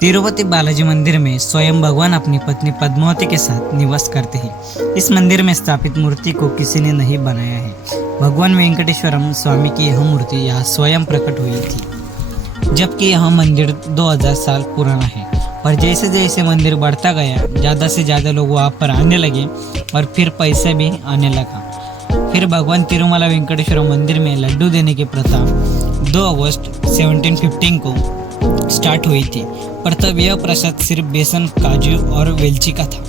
तिरुपति बालाजी मंदिर में स्वयं भगवान अपनी पत्नी पद्मावती के साथ निवास करते हैं। इस मंदिर में स्थापित मूर्ति को किसी ने नहीं बनाया है। भगवान वेंकटेश्वरम स्वामी की यह मूर्ति यहाँ स्वयं प्रकट हुई थी, जबकि यह मंदिर 2000 साल पुराना है। पर जैसे जैसे मंदिर बढ़ता गया, ज़्यादा से ज़्यादा लोग वहाँ पर आने लगे और फिर पैसे भी आने लगा। फिर भगवान तिरुमला वेंकटेश्वर मंदिर में लड्डू देने की प्रथा 2 अगस्त 1715 को स्टार्ट हुई थी। पर तब यह प्रसाद सिर्फ बेसन, काजू और वेलची का था।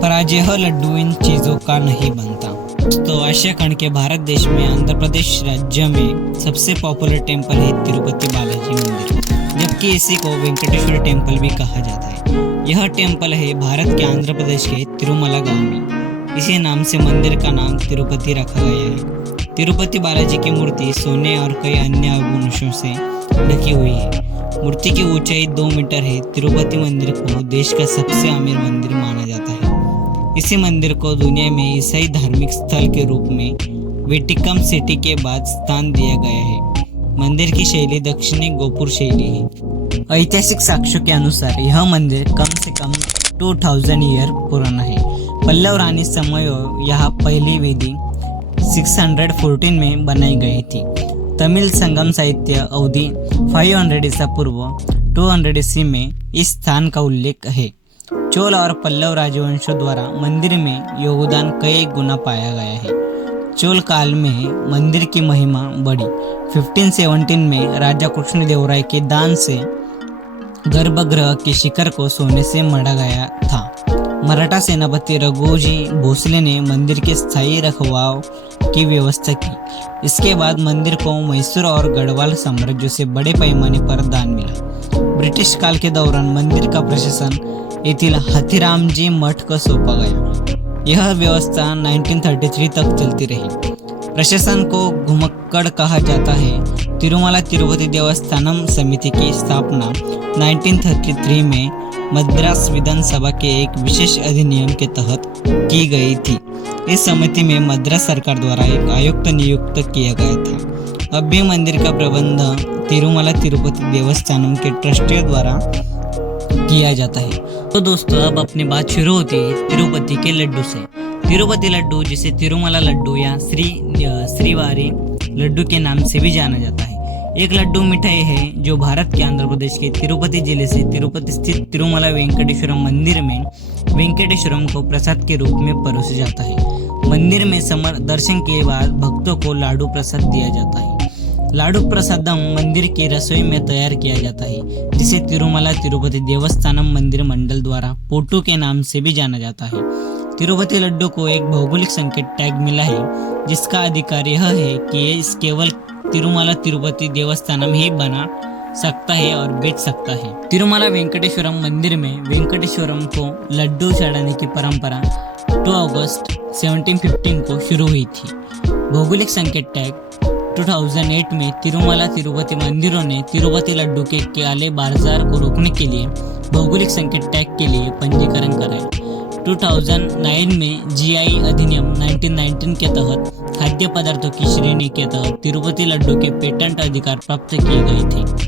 पर आज यह लड्डू इन चीज़ों का नहीं बनता। तो एशिया खंड के भारत देश में आंध्र प्रदेश राज्य में सबसे पॉपुलर टेम्पल है तिरुपति बालाजी मंदिर, जबकि इसी को वेंकटेश्वर टेम्पल भी कहा जाता है। यह टेम्पल है भारत के आंध्र प्रदेश के तिरुमला गांव में। इसी नाम से मंदिर का नाम तिरुपति रखा गया है। तिरुपति बालाजी की मूर्ति सोने और कई अन्य आभूषणों से ढकी हुई है। मूर्ति की ऊंचाई 2 मीटर है। तिरुपति मंदिर को देश का सबसे अमीर मंदिर माना जाता है। इसी मंदिर को दुनिया में ईसाई धार्मिक स्थल के रूप में वेटिकन सिटी के बाद स्थान दिया गया है। मंदिर की शैली दक्षिणी गोपुर शैली है। ऐतिहासिक साक्ष्यों के अनुसार यह मंदिर कम से कम 2000 ईयर पुराना है। पल्लव रानी समय यहाँ पहली वेदी 614 में बनाई गई थी। तमिल संगम साहित्य अवधि 500 ईसा पूर्व 200 ईस्वी में इस स्थान का उल्लेख है। चोल और पल्लव राजवंशों द्वारा मंदिर में योगदान कई गुना पाया गया है। चोल काल में मंदिर की महिमा बढ़ी। 1517 में राजा कृष्णदेवराय के दान से गर्भगृह के शिखर को सोने से मढ़ा गया था। मराठा सेनापति रघुजी भोसले ने मंदिर के स्थायी रखवाव की व्यवस्था की। इसके बाद मंदिर को मैसूर और गढ़वाल साम्राज्यों से बड़े पैमाने पर दान मिला। ब्रिटिश काल के दौरान मंदिर का प्रशासन येथील हाथीरामजी मठ को सौंपा गया। यह व्यवस्था 1933 तक चलती रही। प्रशासन को घुमक्कड़ कहा जाता है। तिरुमला तिरुपति देवस्थानम समिति की स्थापना 1933 में मद्रास विधानसभा के एक विशेष अधिनियम के तहत की गई थी। इस समिति में मद्रास सरकार द्वारा एक आयुक्त नियुक्त किया गया था। अब भी मंदिर का प्रबंध तिरुमला तिरुपति देवस्थानम के ट्रस्टियों द्वारा किया जाता है। तो दोस्तों, अब अपनी बात शुरू होती है तिरुपति के लड्डू से। तिरुपति लड्डू, जिसे तिरुमला लड्डू या श्रीवारी लड्डू के नाम से भी जाना जाता है, एक लड्डू मिठाई है जो भारत के आंध्र प्रदेश के तिरुपति जिले से तिरुपति स्थित तिरुमला वेंकटेश्वरम मंदिर में वेंकटेश्वरम को प्रसाद के रूप में परोसा जाता है। मंदिर में दर्शन के बाद भक्तों को लाडू प्रसाद दिया जाता है। लाडू प्रसादम मंदिर की रसोई में तैयार किया जाता है, जिसे तिरुमला तिरुपति देवस्थानम मंदिर मंडल द्वारा पोटू के नाम से भी जाना जाता है। तिरुपति लड्डू को एक भौगोलिक संकेत टैग मिला है, जिसका अधिकार यह है कि ये केवल तिरुमला तिरुपति देवस्थानम ही बना सकता है और बेच सकता है। तिरुमला वेंकटेश्वरम मंदिर में वेंकटेश्वरम को लड्डू चढ़ाने की परंपरा 2 अगस्त 1715 को शुरू हुई थी। भौगोलिक संकेत टैग 2008 में तिरुमला तिरुपति मंदिरों ने तिरुपति लड्डू के काले बाजार को रोकने के लिए भौगोलिक संकेत टैग के लिए पंजीकरण कराया। 2009 में जीआई अधिनियम 1919 के तहत खाद्य पदार्थों की श्रेणी के तहत तिरुपति लड्डू के पेटेंट अधिकार प्राप्त किए गए थे।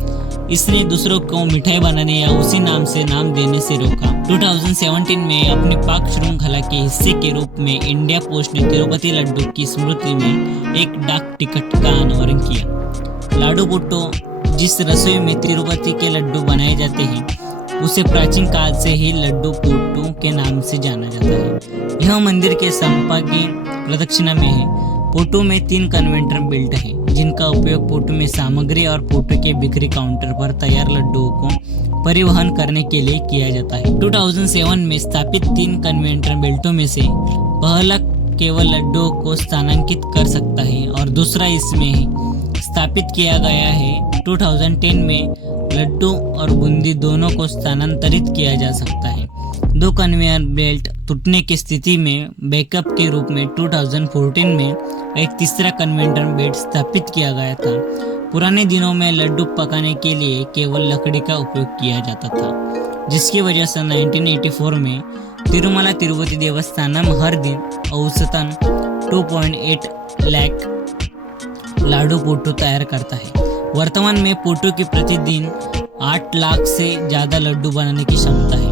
इसने दूसरों को मिठाई बनाने या उसी नाम से नाम देने से रोका। 2017 में अपनी पाक श्रृंखला के हिस्से के रूप में इंडिया पोस्ट ने तिरुपति लड्डू की स्मृति में एक डाक टिकट का अनावरण किया। लाडू पुट्टो, जिस रसोई में तिरुपति के लड्डू बनाए जाते हैं, उसे प्राचीन काल से ही लड्डू पुट्टू के नाम से जाना जाता है। यह मंदिर के संपाकी प्रदक्षिणा में है। पोटू में 3 कन्वेंटर बेल्ट है, जिनका उपयोग पोटू में सामग्री और पोटू के बिक्री काउंटर पर तैयार लड्डुओं को परिवहन करने के लिए किया जाता है। 2007 में स्थापित 3 कन्वेंटर बेल्टों में से पहला केवल लड्डुओं को स्थानांतरित कर सकता है और दूसरा इसमें स्थापित किया गया है। 2010 में लड्डू और बूंदी दोनों को स्थानांतरित किया जा सकता है। 2 कन्वेयर बेल्ट टूटने की स्थिति में बैकअप के रूप में 2014 में एक तीसरा कन्वेयर बेल्ट स्थापित किया गया था। पुराने दिनों में लड्डू पकाने के लिए केवल लकड़ी का उपयोग किया जाता था, जिसकी वजह से 1984 में तिरुमला तिरुपति देवस्थानम हर दिन औसतन 2.8 लाख लाडू पोटू तैयार करता है। वर्तमान में पोटू की प्रतिदिन 8 लाख से ज़्यादा लड्डू बनाने की क्षमता है।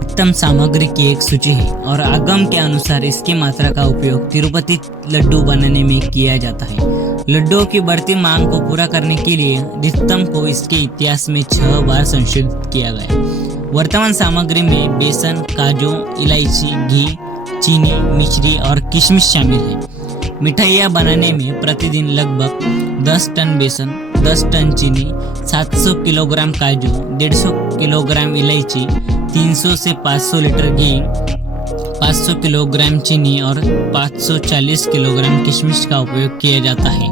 उत्तम सामग्री की एक सूची है और आगम के अनुसार इसकी मात्रा का उपयोग तिरुपति लड्डू बनाने में किया जाता है। लड्डुओं की बढ़ती मांग को पूरा करने के लिए रिस्तम को इसके इतिहास में 6 बार संशोधित किया गया। वर्तमान सामग्री में बेसन, काजू, इलायची, घी, चीनी, मिश्री और किशमिश शामिल है। मिठाइयाँ बनाने में प्रतिदिन लगभग 10 टन बेसन, 10 टन चीनी, 700 किलोग्राम काजू, 150 किलोग्राम इलायची, 300 से 500 लीटर घी, 500 किलोग्राम चीनी और 540 किलोग्राम किशमिश का उपयोग किया जाता है।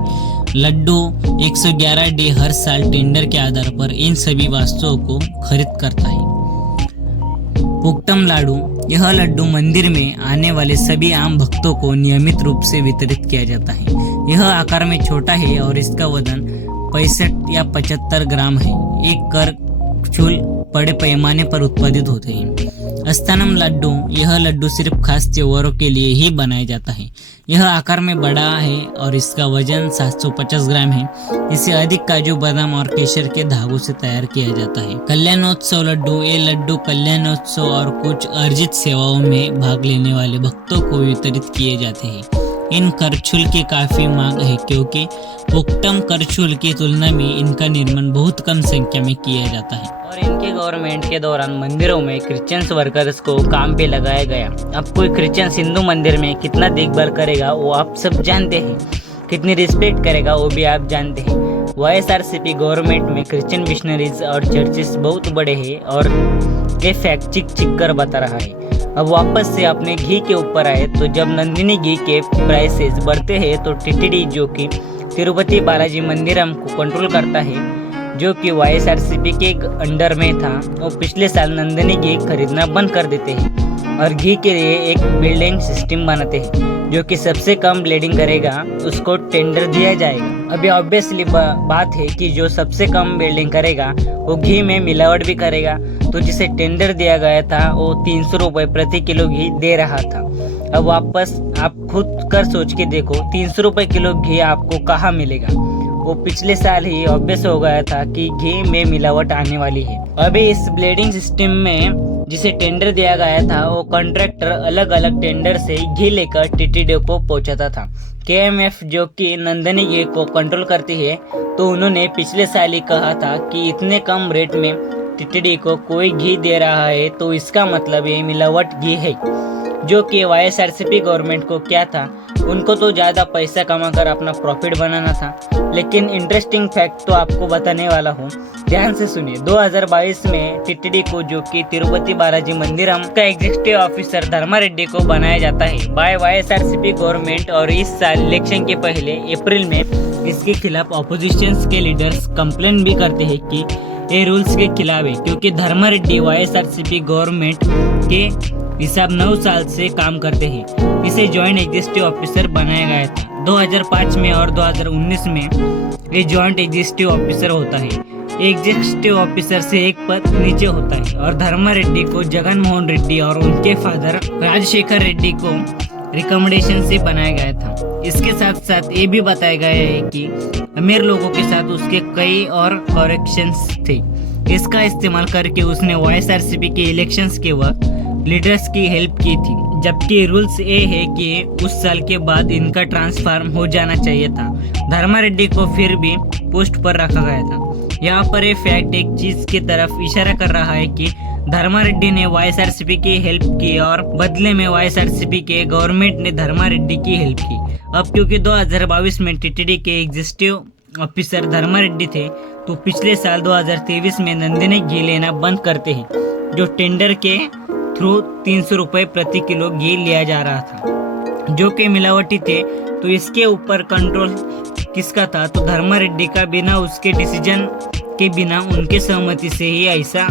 लड्डू 111D हर साल टेंडर के आधार पर इन सभी वस्तुओं को खरीद करता है। पुक्तम लाडू, यह लड्डू मंदिर में आने वाले सभी आम भक्तों को नियमित रूप से वितरित किया जाता है। यह आकार में छोटा है और इसका वजन 65 या 75 ग्राम है। एक करछुल बड़े पैमाने पर उत्पादित होते हैं। स्थानम लड्डू, यह लड्डू सिर्फ खास त्योहारों के लिए ही बनाया जाता है। यह आकार में बड़ा है और इसका वजन 750 ग्राम है। इसे अधिक काजू, बादाम और केसर के धागों से तैयार किया जाता है। कल्याणोत्सव लड्डू, ये लड्डू कल्याणोत्सव और कुछ अर्जित सेवाओं में भाग लेने वाले भक्तों को वितरित किए जाते हैं। इन करछुल की काफी मांग है क्योंकि पुक्तम करछुल की तुलना में इनका निर्माण बहुत कम संख्या में किया जाता है और इनके गवर्नमेंट के दौरान मंदिरों में क्रिश्चियंस वर्कर्स को काम पे लगाया गया। अब कोई क्रिश्चियन हिंदू मंदिर में कितना देखभाल करेगा वो आप सब जानते हैं, कितनी रिस्पेक्ट करेगा वो भी आप जानते हैं। YSRCP गवर्नमेंट में क्रिश्चियन मिशनरीज और चर्चेस बहुत बड़े हैं और ये फैक्ट चिक कर बता रहा है। अब वापस से अपने घी के ऊपर आए तो जब नंदिनी घी के प्राइसेस बढ़ते हैं तो TTD जो कि तिरुपति बालाजी मंदिरम को कंट्रोल करता है, जो कि YSRCP के अंडर में था, वो पिछले साल नंदिनी घी खरीदना बंद कर देते हैं और घी के लिए एक बिल्डिंग सिस्टम बनाते हैं। जो कि सबसे कम ब्लीडिंग करेगा उसको टेंडर दिया जाएगा। अभी ऑब्वियसली बात है कि जो सबसे कम ब्लीडिंग करेगा वो घी में मिलावट भी करेगा। तो जिसे टेंडर दिया गया था वो 300 रुपये प्रति किलो घी दे रहा था। अब वापस आप खुद कर सोच के देखो, 300 रुपये किलो घी आपको कहाँ मिलेगा। वो पिछले साल ही ऑब्वियस हो गया था कि घी में मिलावट आने वाली है। अभी इस ब्लेडिंग सिस्टम में जिसे टेंडर दिया गया था वो कॉन्ट्रैक्टर अलग अलग टेंडर से घी लेकर TTD को पहुंचाता था। KMF जो कि नंदिनी घी को कंट्रोल करती है, तो उन्होंने पिछले साल ही कहा था कि इतने कम रेट में TTD को कोई घी दे रहा है तो इसका मतलब ये मिलावट घी है। जो कि YSRCP गवर्नमेंट को क्या था, उनको तो ज़्यादा पैसा कमाकर अपना प्रॉफिट बनाना था। लेकिन इंटरेस्टिंग फैक्ट तो आपको बताने वाला हूँ, ध्यान से सुनिए। 2022 में TTD को जो कि तिरुपति बालाजी मंदिरम का एग्जीक्यूटिव ऑफिसर धर्मा रेड्डी को बनाया जाता है बाय YSRCP गवर्नमेंट। और इस साल इलेक्शन के पहले अप्रैल में इसके खिलाफ ऑपोजिशन के लीडर्स कंप्लेन भी करते हैं कि ये रूल्स के खिलाफ है, क्योंकि धर्मा रेड्डी YSRCP गवर्नमेंट के हिसाब 9 साल से काम करते हैं। इसे जॉइंट एग्जीक्यूटिव ऑफिसर बनाया गया था 2005 में और 2019 में ये जॉइंट एग्जीक्यूटिव ऑफिसर होता है। एग्जीक्यूटिव ऑफिसर से एक पद नीचे होता है और धर्मा रेड्डी को जगन मोहन रेड्डी और उनके फादर राजशेखर रेड्डी को रिकमेंडेशन से बनाया गया था। इसके साथ साथ ये भी बताया गया है कि अमीर लोगों के साथ उसके कई और करेक्शंस थे। इसका इस्तेमाल करके उसने YSRCP के इलेक्शंस के वक्त लीडर्स की हेल्प की थी। जबकि रूल्स ये है कि उस साल के बाद इनका ट्रांसफार्म हो जाना चाहिए था। धर्मा रेड्डी को फिर भी पोस्ट पर रखा गया था। यहाँ पर ये फैक्ट एक चीज की तरफ इशारा कर रहा है कि धर्मा रेड्डी ने YSRCP की हेल्प की और बदले में YSRCP के गवर्नमेंट ने धर्मा रेड्डी की हेल्प की। अब क्योंकि 2022 में TTD के एग्जीक्यूटिव ऑफिसर धर्मा रेड्डी थे, तो पिछले साल 2023 में नंदिनी घी लेना बंद करते हैं, जो टेंडर के थ्रू 300 रुपये प्रति किलो घी लिया जा रहा था, जो कि मिलावटी थे। तो इसके ऊपर कंट्रोल किसका था, तो धर्मा रेड्डी का। बिना उसके डिसीजन के बिना उनके सहमति से ही ऐसा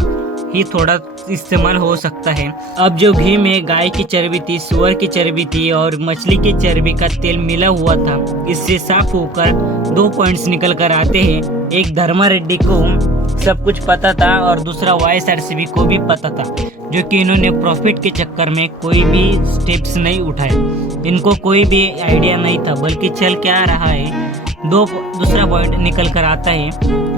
ही थोड़ा इस्तेमाल हो सकता है। अब जो घी में गाय की चर्बी थी, सुअर की चर्बी थी और मछली की चर्बी का तेल मिला हुआ था, इससे साफ होकर 2 पॉइंट्स निकल कर आते हैं। एक धर्मा रेड्डी को सब कुछ पता था और दूसरा YSRCP को भी पता था, जो कि इन्होंने प्रॉफिट के चक्कर में कोई भी स्टेप्स नहीं उठाए। इनको कोई भी आइडिया नहीं था, बल्कि चल क्या रहा है दूसरा पॉइंट निकल कर आता है,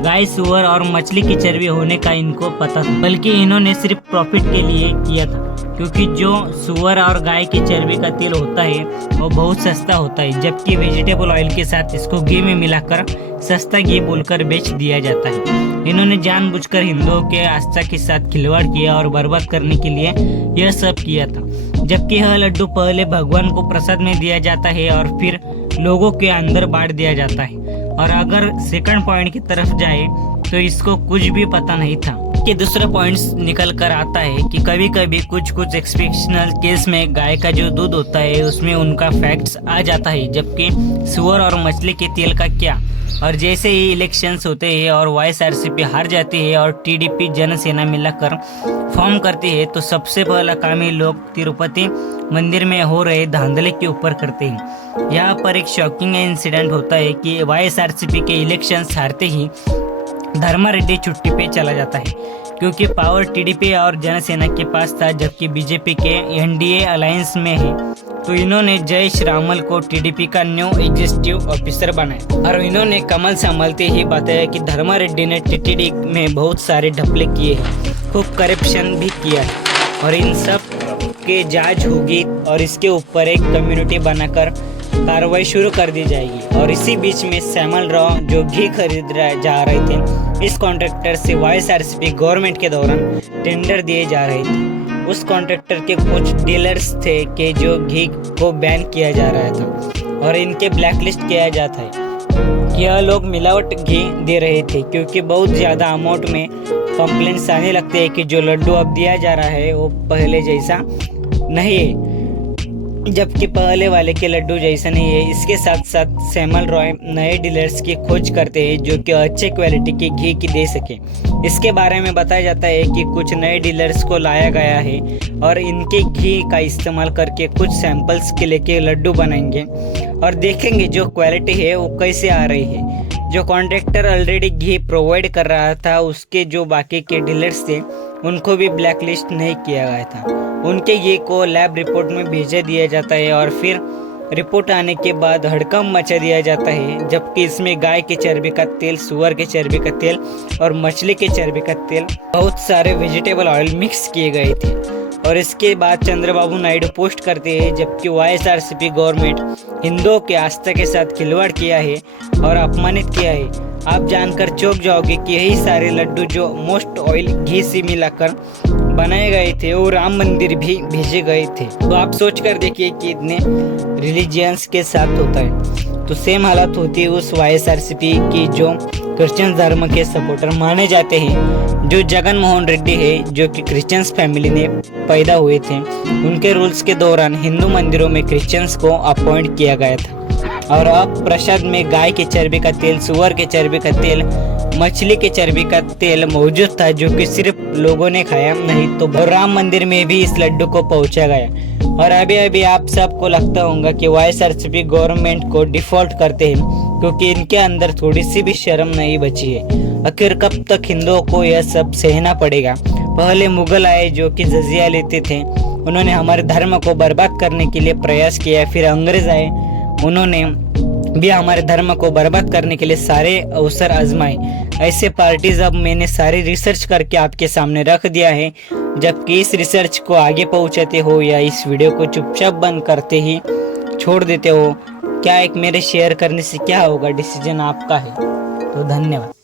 गाय, सुअर और मछली की चर्बी होने का इनको पता था, बल्कि इन्होंने सिर्फ प्रॉफिट के लिए किया था, क्योंकि जो सुअर और गाय की चर्बी का तेल होता है वो बहुत सस्ता होता है, जबकि वेजिटेबल ऑयल के साथ इसको घी में मिलाकर सस्ता घी बोलकर बेच दिया जाता है। इन्होंने जानबूझकर हिंदुओं के आस्था के साथ खिलवाड़ किया और बर्बाद करने के लिए यह सब किया था। जबकि यह लड्डू पहले भगवान को प्रसाद में दिया जाता है और फिर लोगों के अंदर बांट दिया जाता है। और अगर सेकंड पॉइंट की तरफ जाए तो इसको कुछ भी पता नहीं था। कि दूसरा पॉइंट निकल कर आता है कि कभी कभी कुछ एक्सेप्शनल केस में गाय का जो दूध होता है उसमें उनका फैक्ट्स आ जाता है, जबकि सुअर और मछली के तेल का क्या। और जैसे ही इलेक्शंस होते हैं और YSRCP हार जाती है और TDP जनसेना मिलाकर फॉर्म करती है, तो सबसे पहला काम ही लोग तिरुपति मंदिर में हो रहे धांधले के ऊपर करते हैं। यहाँ पर एक शॉकिंग इंसिडेंट होता है कि YSRCP के इलेक्शंस हारते ही धर्मा रेड्डी छुट्टी पे चला जाता है, क्योंकि पावर TDP और जनसेना के पास था, जबकि BJP के NDA अलायंस में है। तो इन्होंने जय श्रामल को TDP का न्यू एग्जीक्यूटिव ऑफिसर बनाया और इन्होंने कमल संभालते ही बताया कि धर्मा रेड्डी ने TTD में बहुत सारे ढपले किए हैं, खूब करप्शन भी किया है और इन सब के जांच होगी और इसके ऊपर एक कम्युनिटी बनाकर कार्रवाई शुरू कर दी जाएगी। और इसी बीच में श्यामल राव जो घी खरीद जा रहे थे, इस कॉन्ट्रैक्टर से YSRCP गवर्नमेंट के दौरान टेंडर दिए जा रहे थे। उस कॉन्ट्रैक्टर के कुछ डीलर्स थे कि जो घी को बैन किया जा रहा था और इनके ब्लैकलिस्ट किया जाता है। यह लोग मिलावट घी दे रहे थे, क्योंकि बहुत ज़्यादा अमाउंट में कंप्लेंट्स आने लगते हैं कि जो लड्डू अब दिया जा रहा है वो पहले जैसा नहीं है, जबकि पहले वाले के लड्डू जैसा नहीं है। इसके साथ साथ श्यामल रॉय नए डीलर्स की खोज करते हैं जो कि अच्छे क्वालिटी के घी की दे सके। इसके बारे में बताया जाता है कि कुछ नए डीलर्स को लाया गया है और इनके घी का इस्तेमाल करके कुछ सैंपल्स के लेके लड्डू बनाएंगे और देखेंगे जो क्वालिटी है वो कैसे आ रही है। जो कॉन्ट्रैक्टर ऑलरेडी घी प्रोवाइड कर रहा था, उसके जो बाकी के डीलर्स थे उनको भी ब्लैकलिस्ट नहीं किया गया था। उनके घी को लैब रिपोर्ट में भेजा दिया जाता है और फिर रिपोर्ट आने के बाद हड़कंप मचा दिया जाता है, जबकि इसमें गाय के चर्बी का तेल, सुअर के चर्बी का तेल और मछली के चर्बी का तेल, बहुत सारे वेजिटेबल ऑयल मिक्स किए गए थे। और इसके बाद चंद्रबाबू नायडू पोस्ट करते हैं, जबकि YSRCP गवर्नमेंट हिंदुओं के आस्था के साथ खिलवाड़ किया है और अपमानित किया है। आप जानकर चौंक जाओगे कि यही सारे लड्डू जो मोस्ट ऑयल घी से मिलाकर बनाए गए थे वो राम मंदिर भी भेजे गए थे। तो आप सोच कर देखिए कि इतने रिलीजियंस के साथ होता है। तो सेम हालत होती है उस YSRCP की जो क्रिश्चियन धर्म के सपोर्टर माने जाते हैं, जो जगन मोहन रेड्डी है, जो कि क्रिश्चियंस फैमिली ने पैदा हुए थे। उनके रूल्स के दौरान हिंदू मंदिरों में क्रिश्चियंस को अपॉइंट किया गया था और अब प्रसाद में गाय के चर्बी का तेल, सुअर के चर्बी का तेल, मछली के चर्बी का तेल मौजूद था, जो कि सिर्फ लोगों ने खाया नहीं तो राम मंदिर में भी इस लड्डू को पहुंचा गया। और अभी अभी आप सबको लगता होगा कि YSRCP गवर्नमेंट को डिफॉल्ट करते हैं, क्योंकि इनके अंदर थोड़ी सी भी शर्म नहीं बची है। आखिर कब तक हिंदुओं को यह सब सहना पड़ेगा। पहले मुगल आए जो कि जजिया लेते थे, उन्होंने हमारे धर्म को बर्बाद करने के लिए प्रयास किया। फिर अंग्रेज आए, उन्होंने भी हमारे धर्म को बर्बाद करने के लिए सारे अवसर आजमाए। ऐसे पार्टीज अब मैंने सारी रिसर्च करके आपके सामने रख दिया है। जबकि इस रिसर्च को आगे पहुंचाते हो या इस वीडियो को चुपचाप बंद करते ही छोड़ देते हो, क्या एक मेरे शेयर करने से क्या होगा, डिसीजन आपका है। तो धन्यवाद।